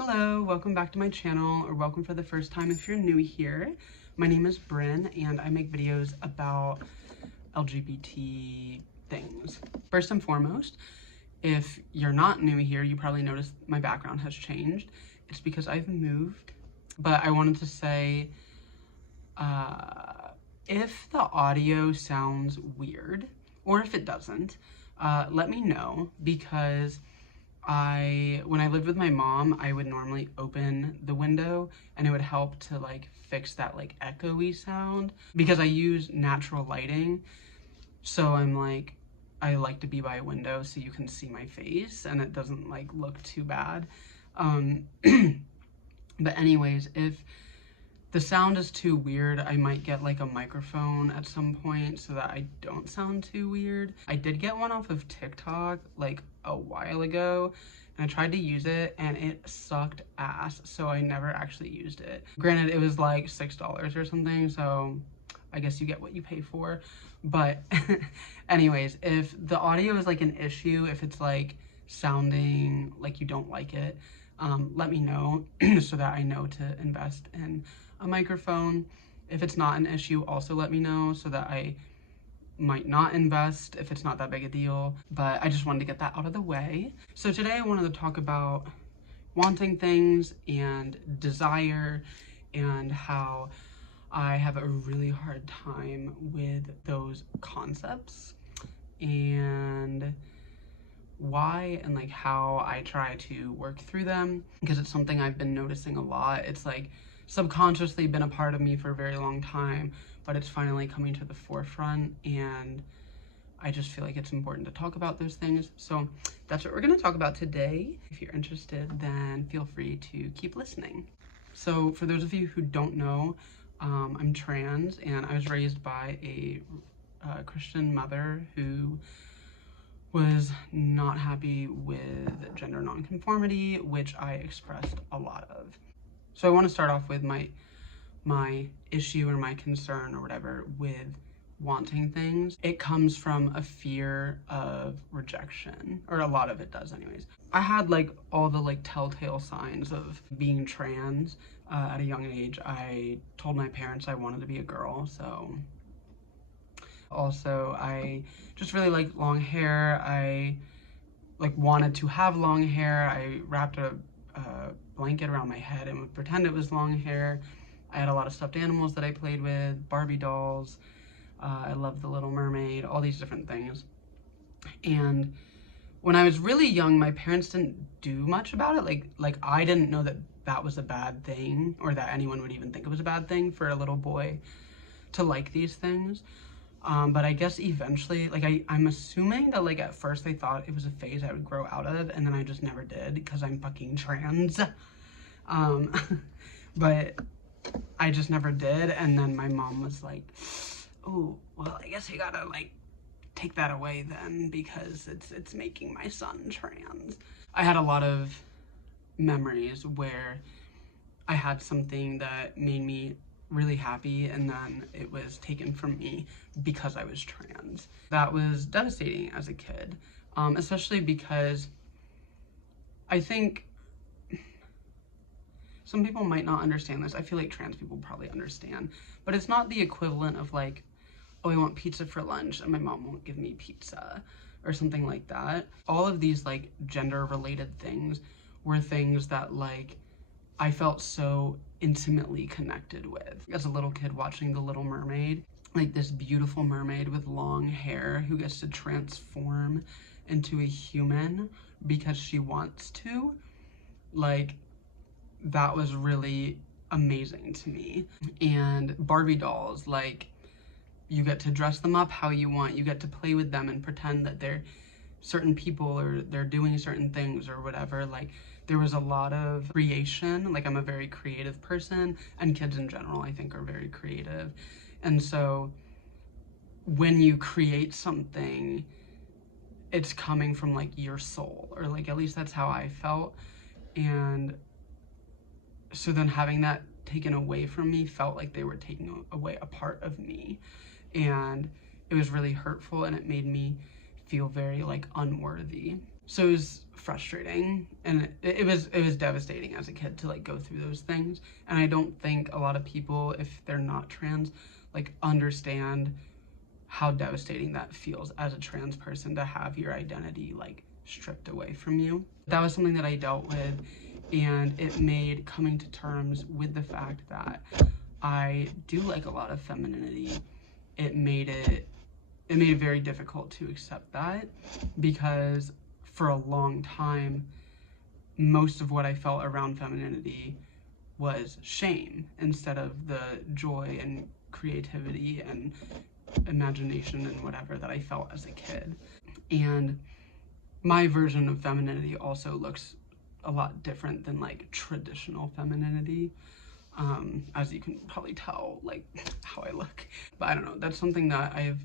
Hello, welcome back to my channel, or welcome for the first time if you're new here. My name is Bryn and I make videos about LGBT things. First and foremost, if you're not new here, you probably noticed my background has changed. It's because I've moved, but I wanted to say, if the audio sounds weird, or if it doesn't, let me know, because when I lived with my mom, I would normally open the window and it would help to like fix that like echoey sound, because I use natural lighting. So I like to be by a window so you can see my face and it doesn't like look too bad. But anyways, if the sound is too weird, I might get like a microphone at some point so that I don't sound too weird. I did get one off of TikTok like a while ago and I tried to use it and it sucked ass, so I never actually used it. Granted, it was like $6 or something, so I guess you get what you pay for. But anyways, if the audio is like an issue, if it's like sounding like you don't like it, let me know so that I know to invest in a microphone. If it's not an issue, also let me know so that I might not invest if it's not that big a deal. But I just wanted to get that out of the way. So today I wanted to talk about wanting things and desire, and how I have a really hard time with those concepts, and why, and like how I try to work through them, because it's something I've been noticing a lot. It's like subconsciously been a part of me for a very long time, but it's finally coming to the forefront, and I just feel like it's important to talk about those things. So that's what we're going to talk about today. If you're interested, then feel free to keep listening. So for those of you who don't know, I'm trans, and I was raised by a Christian mother who was not happy with gender nonconformity, which I expressed a lot of. So I want to start off with my issue or my concern or whatever with wanting things. It comes from a fear of rejection, or a lot of it does anyways. I had like all the like telltale signs of being trans at a young age. I told my parents I wanted to be a girl, so also I just really like long hair. I like wanted to have long hair. I wrapped a blanket around my head and would pretend it was long hair. I had a lot of stuffed animals that I played with, Barbie dolls. I loved The Little Mermaid, all these different things. And when I was really young, my parents didn't do much about it. Like I didn't know that that was a bad thing, or that anyone would even think it was a bad thing for a little boy to like these things. But I guess eventually, like I'm assuming that like at first they thought it was a phase I would grow out of, and then I just never did because I'm fucking trans. But I just never did. And then my mom was like, oh, well, I guess you gotta like take that away then, because it's making my son trans. I had a lot of memories where I had something that made me really happy and then it was taken from me because I was trans. That was devastating as a kid, especially because I think some people might not understand this. I feel like trans people probably understand, but it's not the equivalent of like, oh, I want pizza for lunch and my mom won't give me pizza or something like that. All of these like gender related things were things that like I felt so intimately connected with. As a little kid watching The Little Mermaid, like this beautiful mermaid with long hair who gets to transform into a human because she wants to, like, that was really amazing to me. And Barbie dolls, like, you get to dress them up how you want, you get to play with them and pretend that they're certain people or they're doing certain things or whatever. Like, there was a lot of creation. Like, I'm a very creative person, and kids in general I think are very creative. And so when you create something, it's coming from like your soul, or like at least that's how I felt. And so then having that taken away from me felt like they were taking away a part of me, and it was really hurtful, and it made me feel very like unworthy. So it was frustrating, and it was devastating as a kid to like go through those things. And I don't think a lot of people, if they're not trans, like understand how devastating that feels as a trans person to have your identity like stripped away from you. That was something that I dealt with, and it made coming to terms with the fact that I do like a lot of femininity. It made it very difficult to accept that, because for a long time, most of what I felt around femininity was shame instead of the joy and creativity and imagination and whatever that I felt as a kid. And my version of femininity also looks a lot different than like traditional femininity, as you can probably tell like how I look. But I don't know, that's something that I've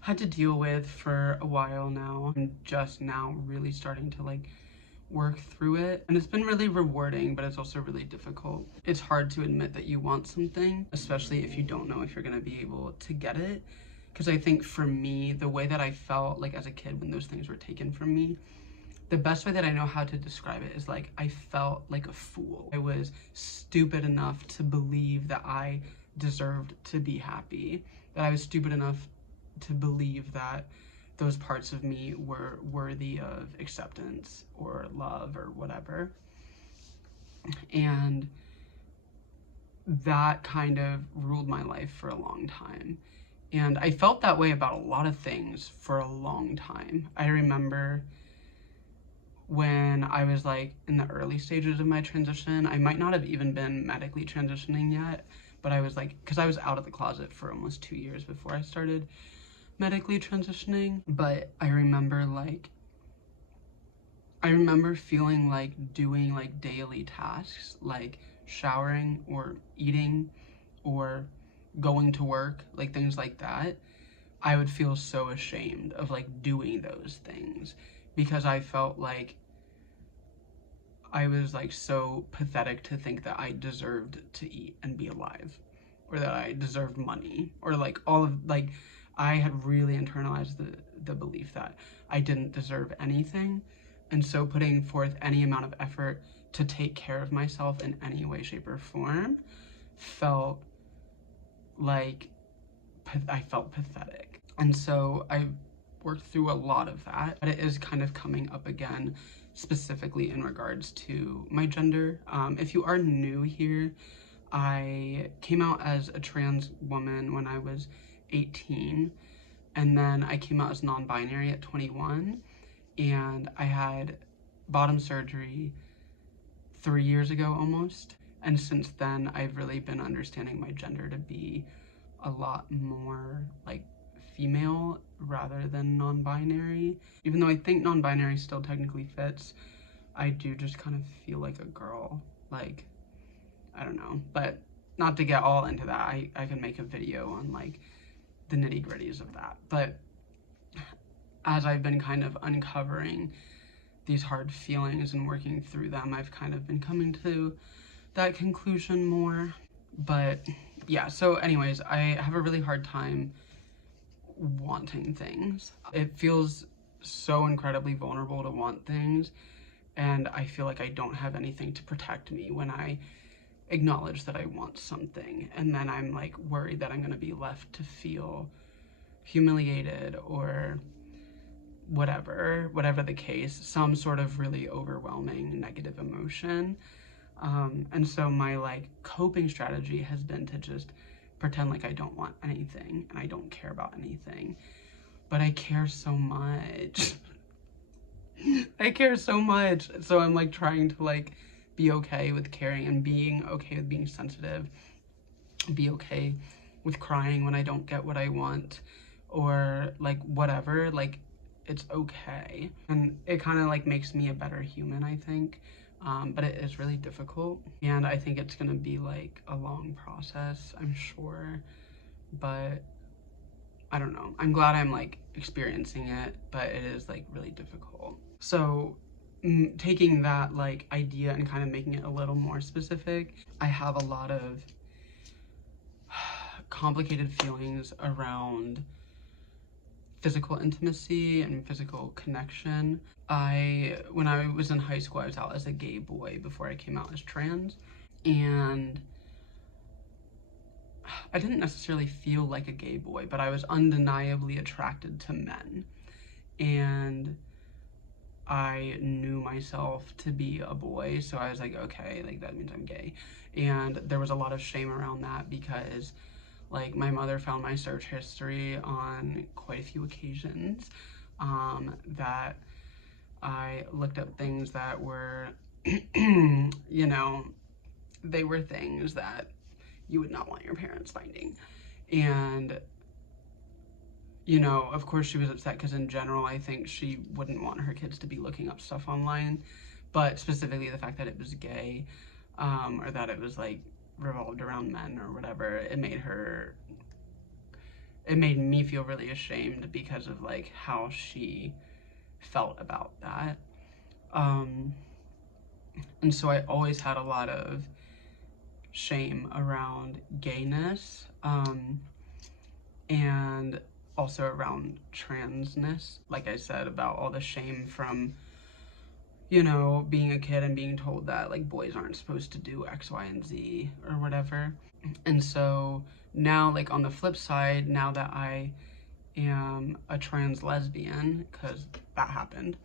had to deal with for a while now. I'm just now really starting to like work through it, and it's been really rewarding, but it's also really difficult. It's hard to admit that you want something, especially if you don't know if you're gonna be able to get it. Because I think for me, the way that I felt like as a kid when those things were taken from me, the best way that I know how to describe it is like I felt like a fool. I was stupid enough to believe that I deserved to be happy, that I was stupid enough to believe that those parts of me were worthy of acceptance or love or whatever. And that kind of ruled my life for a long time. And I felt that way about a lot of things for a long time. I remember when I was like in the early stages of my transition, I might not have even been medically transitioning yet, but I was like, because I was out of the closet for almost 2 years before I started medically transitioning. But I remember feeling like doing like daily tasks, like showering or eating or going to work, like things like that. I would feel so ashamed of like doing those things, because I felt like I was like so pathetic to think that I deserved to eat and be alive, or that I deserved money, or like all of like, I had really internalized the belief that I didn't deserve anything. And so putting forth any amount of effort to take care of myself in any way, shape, or form felt like I felt pathetic. And so I worked through a lot of that, but it is kind of coming up again, specifically in regards to my gender. If you are new here, I came out as a trans woman when I was 18, and then I came out as non-binary at 21, and I had bottom surgery 3 years ago almost. And since then, I've really been understanding my gender to be a lot more like female rather than non-binary. Even though I think non-binary still technically fits, I do just kind of feel like a girl. Like, I don't know, but not to get all into that. I can make a video on like the nitty-gritties of that. But as I've been kind of uncovering these hard feelings and working through them, I've kind of been coming to that conclusion more. But yeah, so anyways, I have a really hard time wanting things. It feels so incredibly vulnerable to want things, and I feel like I don't have anything to protect me when I acknowledge that I want something, and then I'm like worried that I'm gonna be left to feel humiliated or whatever the case, some sort of really overwhelming negative emotion. And so my like coping strategy has been to just pretend like I don't want anything and I don't care about anything, but I care so much. I care so much. So I'm like trying to like be okay with caring and being okay with being sensitive, be okay with crying when I don't get what I want, or like whatever, like it's okay. And it kind of like makes me a better human, I think. But it is really difficult, and I think it's gonna be like a long process, I'm sure, but I don't know. I'm glad I'm like experiencing it, but it is like really difficult. So taking that like idea and kind of making it a little more specific, I have a lot of complicated feelings around physical intimacy and physical connection. When I was in high school, I was out as a gay boy before I came out as trans, and I didn't necessarily feel like a gay boy, but I was undeniably attracted to men, and I knew myself to be a boy, so I was like, okay, like that means I'm gay. And there was a lot of shame around that because like my mother found my search history on quite a few occasions, that I looked up things that were, you know, they were things that you would not want your parents finding. And, you know, of course she was upset because in general, I think she wouldn't want her kids to be looking up stuff online, but specifically the fact that it was gay, or that it was like revolved around men or whatever, it made me feel really ashamed because of like how she felt about that. And so I always had a lot of shame around gayness, and also around transness. Like I said, about all the shame from, you know, being a kid and being told that like boys aren't supposed to do X, Y, and Z or whatever. And so now, like on the flip side, now that I am a trans lesbian, because that happened,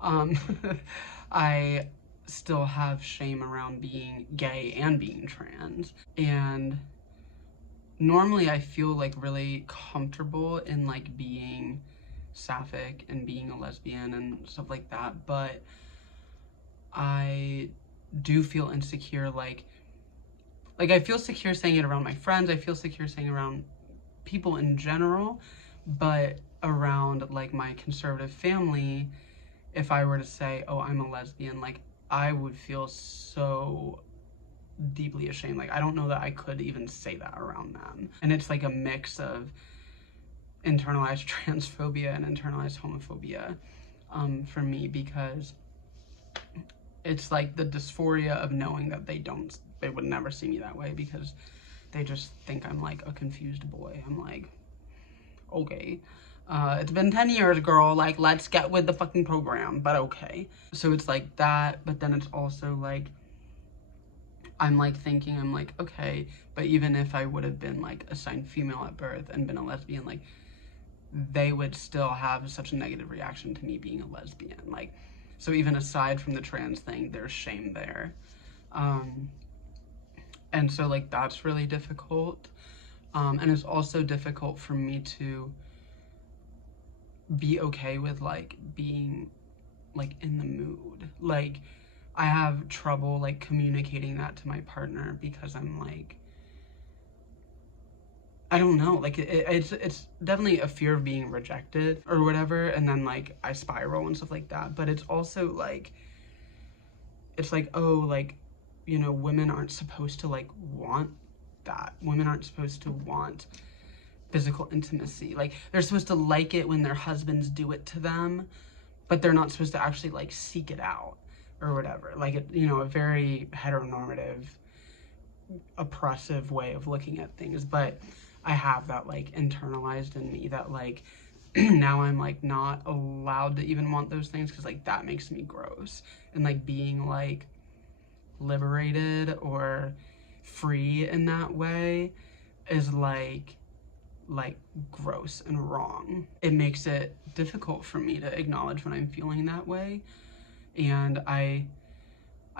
I still have shame around being gay and being trans. And normally I feel like really comfortable in like being sapphic and being a lesbian and stuff like that, but I do feel insecure, like I feel secure saying it around my friends, I feel secure saying it around people in general, but around like my conservative family, if I were to say, oh, I'm a lesbian, like I would feel so deeply ashamed. Like I don't know that I could even say that around them. And it's like a mix of internalized transphobia and internalized homophobia, for me, because it's like the dysphoria of knowing that they would never see me that way because they just think I'm like a confused boy. I'm like, okay, it's been 10 years, girl, like let's get with the fucking program, but okay. So it's like that, but then it's also like, I'm like thinking, I'm like, okay, but even if I would have been like assigned female at birth and been a lesbian, like they would still have such a negative reaction to me being a lesbian. Like, so even aside from the trans thing, there's shame there. And so like that's really difficult. And it's also difficult for me to be okay with like being like in the mood. Like I have trouble like communicating that to my partner because I'm like, I don't know, like it's definitely a fear of being rejected or whatever, and then like I spiral and stuff like that. But it's also like, it's like, oh, like, you know, women aren't supposed to like want that. Women aren't supposed to want physical intimacy. Like they're supposed to like it when their husbands do it to them, but they're not supposed to actually like seek it out or whatever. Like, it, you know, a very heteronormative, oppressive way of looking at things. But I have that like internalized in me that like now I'm like not allowed to even want those things because like that makes me gross. And like being like liberated or free in that way is like gross and wrong. It makes it difficult for me to acknowledge when I'm feeling that way. And I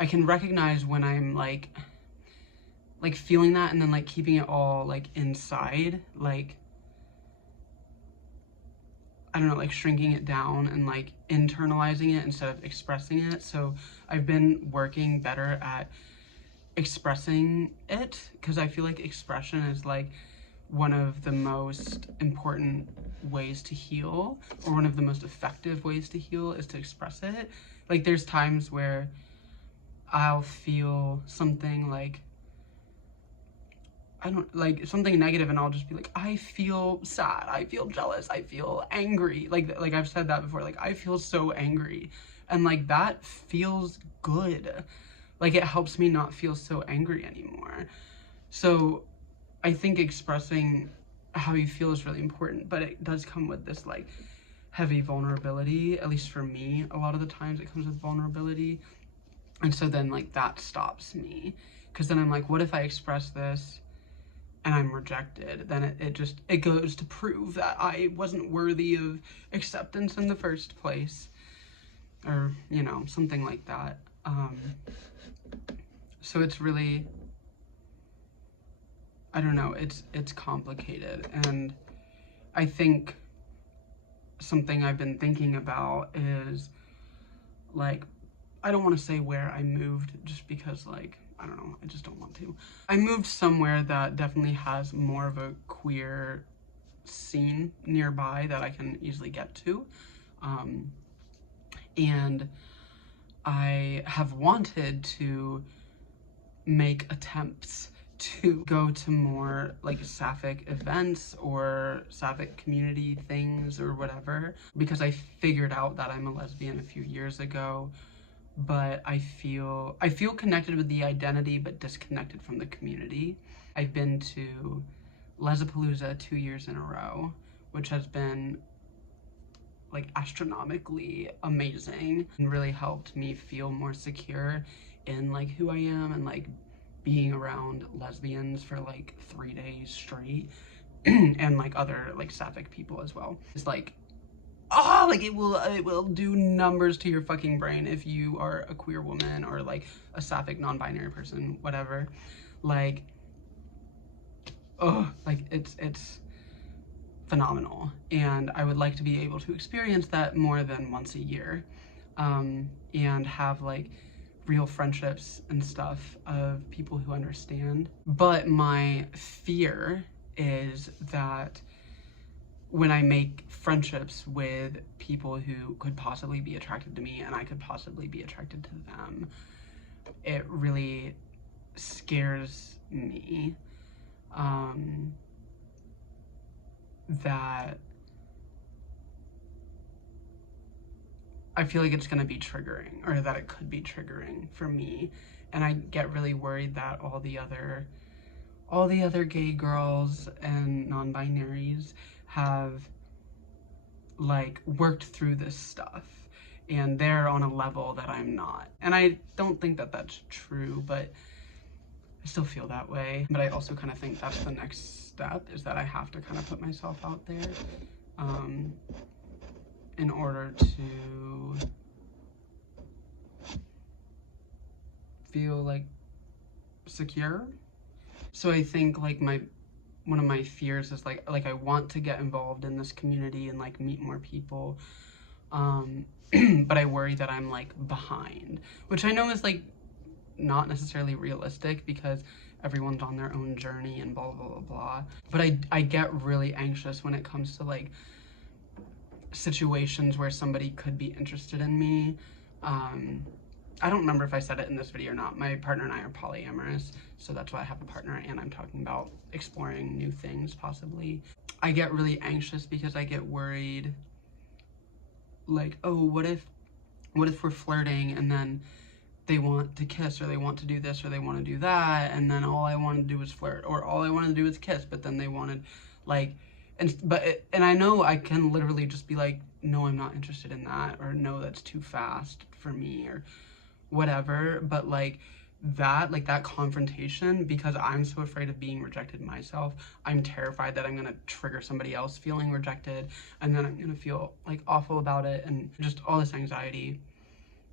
can recognize when I'm like feeling that and then like keeping it all like inside, like I don't know, like shrinking it down and like internalizing it instead of expressing it. So I've been working better at expressing it because I feel like expression is like one of the most important ways to heal, or one of the most effective ways to heal is to express it. Like there's times where I'll feel something like, I don't like something negative, and I'll just be like, I feel sad, I feel jealous, I feel angry. Like I've said that before, like I feel so angry, and like that feels good. Like it helps me not feel so angry anymore. So I think expressing how you feel is really important, but it does come with this like heavy vulnerability. At least for me, a lot of the times it comes with vulnerability. And so then like that stops me, because then I'm like, what if I express this and I'm rejected? Then it goes to prove that I wasn't worthy of acceptance in the first place, or you know, something like that. So it's really, I don't know, it's complicated. And I think something I've been thinking about is like, I don't want to say where I moved, just because like, I don't know, I just don't want to. I moved somewhere that definitely has more of a queer scene nearby that I can easily get to. And I have wanted to make attempts to go to more like sapphic events or sapphic community things or whatever, because I figured out that I'm a lesbian a few years ago, but I feel connected with the identity but disconnected from the community. I've been to Lesapalooza 2 years in a row, which has been like astronomically amazing and really helped me feel more secure in like who I am, and like being around lesbians for like 3 days straight and like other like sapphic people as well. It's like, oh, like it will do numbers to your fucking brain if you are a queer woman or like a sapphic non-binary person, whatever. Like, oh, like it's phenomenal, and I would like to be able to experience that more than once a year, and have like real friendships and stuff of people who understand. But my fear is that when I make friendships with people who could possibly be attracted to me and I could possibly be attracted to them, it really scares me, that I feel like it's gonna be triggering, or that it could be triggering for me. And I get really worried that all the other gay girls and non-binaries have like worked through this stuff and they're on a level that I'm not. And I don't think that that's true, but I still feel that way. But I also kind of think that's the next step, is that I have to kind of put myself out there in order to feel like secure. So I think like one of my fears is like I want to get involved in this community and like meet more people, but I worry that I'm like behind, which I know is like not necessarily realistic because everyone's on their own journey and blah blah blah blah. But I get really anxious when it comes to like situations where somebody could be interested in me. I don't remember if I said it in this video or not. My partner and I are polyamorous, so that's why I have a partner, and I'm talking about exploring new things possibly. I get really anxious because I get worried, like, oh, what if we're flirting and then they want to kiss, or they want to do this, or they want to do that, and then all I want to do is flirt, or all I want to do is kiss, but then they wanted like, and I know I can literally just be like, no, I'm not interested in that, or no, that's too fast for me, or whatever. But like that confrontation, because I'm so afraid of being rejected myself, I'm terrified that I'm gonna trigger somebody else feeling rejected, and then I'm gonna feel like awful about it, and just all this anxiety.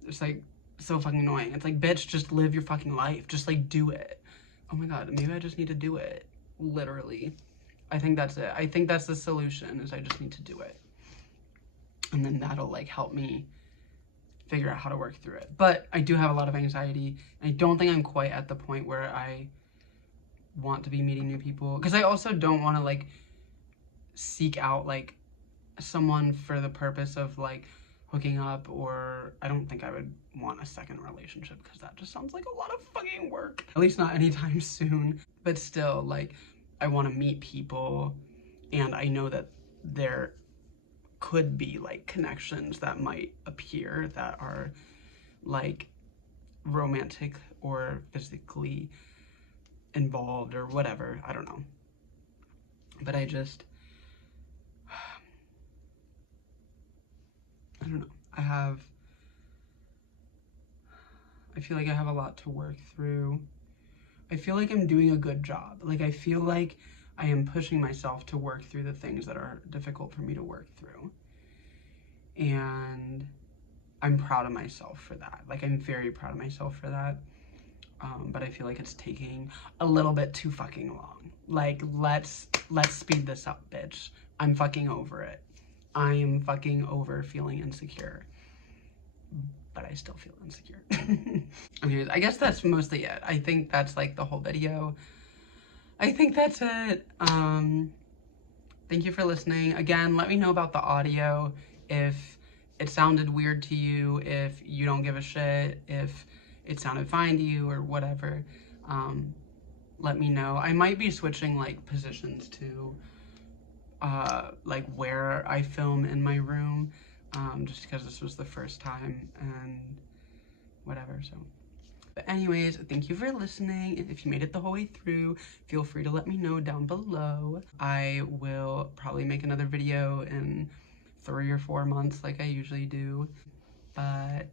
It's like so fucking annoying. It's like, bitch, just live your fucking life, just like do it. Oh my god, maybe I just need to do it, literally. I think that's it. I think that's the solution, is I just need to do it, and then that'll like help me figure out how to work through it. But I do have a lot of anxiety, and I don't think I'm quite at the point where I want to be meeting new people, because I also don't want to like seek out like someone for the purpose of like hooking up, or I don't think I would want a second relationship, because that just sounds like a lot of fucking work, at least not anytime soon. But still, like, I want to meet people, and I know that there could be like connections that might appear that are like romantic or physically involved or whatever. I don't know. But I just, I don't know. I feel like I have a lot to work through. I feel like I'm doing a good job. Like, I feel like I am pushing myself to work through the things that are difficult for me to work through. And I'm proud of myself for that. Like, I'm very proud of myself for that. But I feel like it's taking a little bit too fucking long. Like, let's speed this up, bitch. I'm fucking over it. I am fucking over feeling insecure. But I still feel insecure. Okay, I guess that's mostly it. I think that's like the whole video. I think that's it. Thank you for listening. Again, let me know about the audio. If it sounded weird to you, if you don't give a shit, if it sounded fine to you or whatever. Let me know. I might be switching like positions to like where I film in my room, just because this was the first time and whatever, so. But anyways, thank you for listening. If you made it the whole way through, feel free to let me know down below. I will probably make another video in 3 or 4 months like I usually do. But